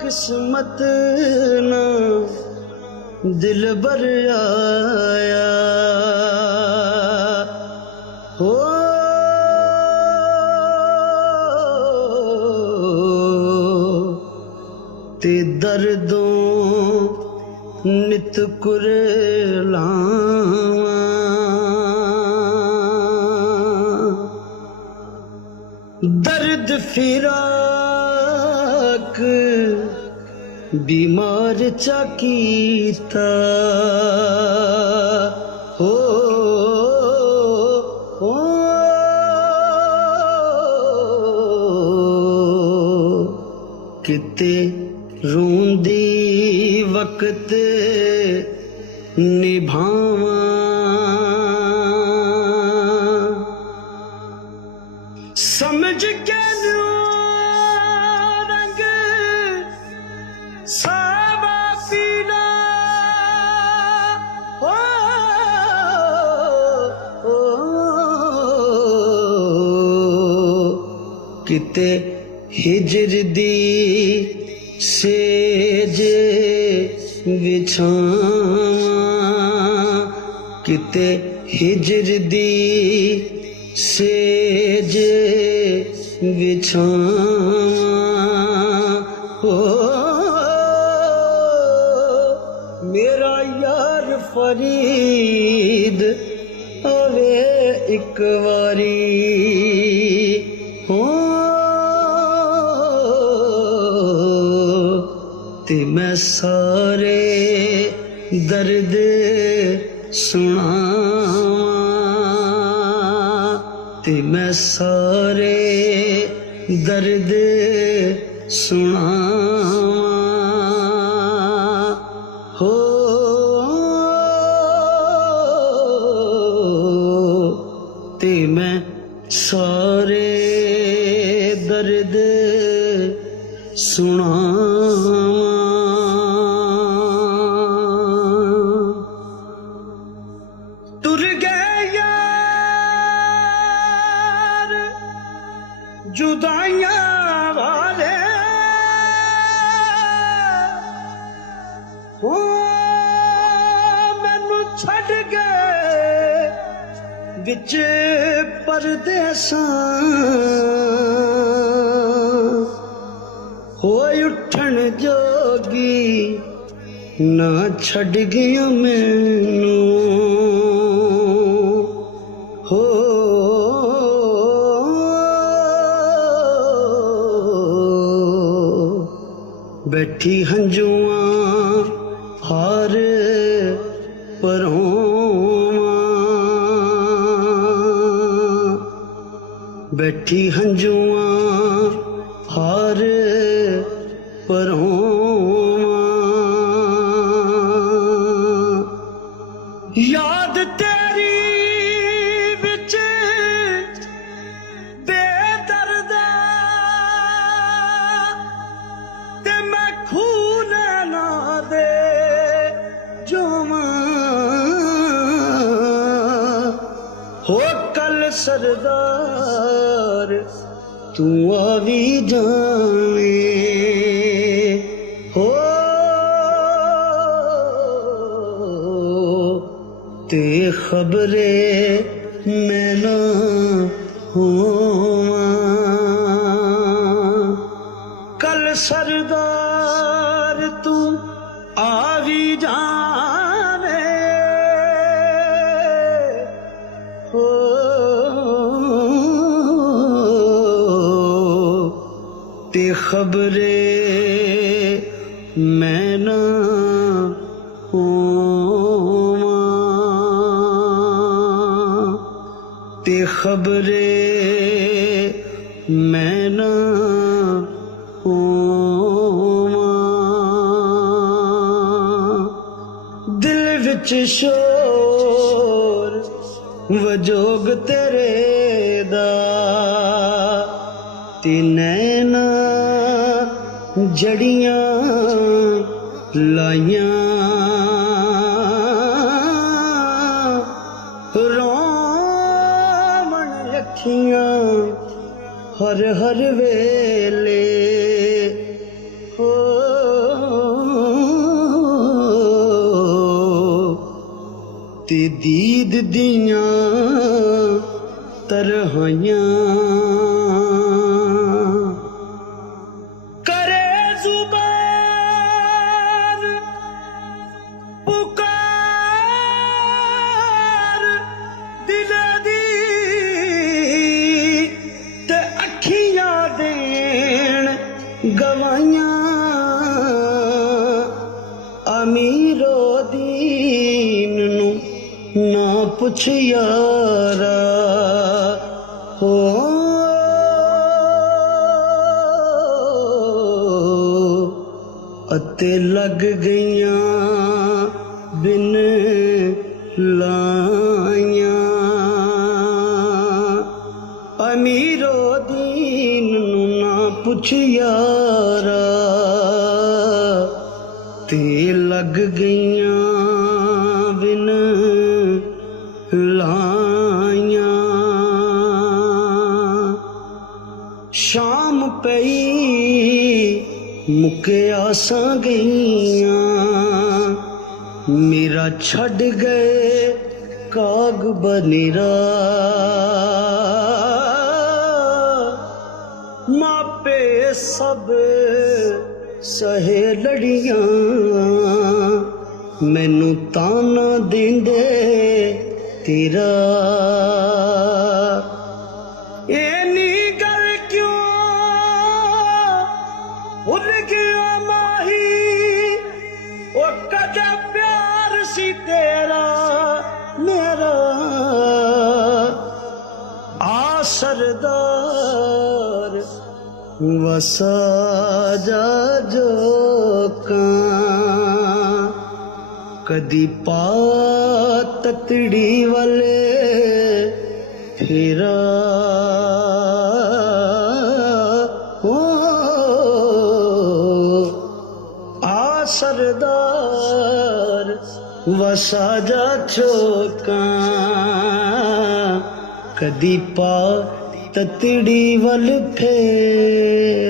किस्मत ना दिल बर आया हो ते दर्दों नित कुरलावा दर्द फिराक बीमार चाकीता हो किते रोंदी वक्त निभावा समझ के रंग सावा पीला किते हिजर दी सेज बिछावां किते हिजर दी सेज बिछावां हो मेरा यार फरीद आवे एक वारी हो ते मैं सारे दर्द सुनावां ते मैं सारे दर्द सुनावां हो ते मैं सारे दर्द सुनावां तुर गए यार जुदाइयां वाले हो मैनू छड़ गए विच परदेसां होए उठन जोगी ना छड़ गया मैनू हो बैठी हंजुआं हार परोवां बैठी हंजुआं हार परोवां याद तेरी विच बेदर्द ते मैं खून ना दे जोवां हो कल सरदार तू आवी जाने हो ते खबरे मैं ना होवां कल सरदार तू आवी जाने हो ते खबरे मैं ना होवां ते खबरे मैं ना होवां। दिल विच शोर वजोग तेरे दा ते नैना जड़ियां लाइयां रोवण अखियां हर हर वेले हो ते दीद दियां तरहाइयां करे जुबान पुकार दिल दी ते अखियां देन गवाइयां अमीरो दीन नू ना पुछ यारा हो अते लग गईयां बिन लाइयां अमीरो दीन नू ना पुछ यारा ते लग गईयां बिन लाइयां। शाम पई मुके आसां गईयां मेरा छड़ गए काग बनेरा मापे सब सहे लड़ियां मैनू ताना देंदे तेरा एनी गल क्यों भुल गया माही ओ कदा प्यार सी तेरा मेरा आ सरदार वसा जा जोकां कदी पा ततड़ी वाले फेरा हो आ सरदार वसा जा चोकां कदी पा ततड़ी वाल फेरा।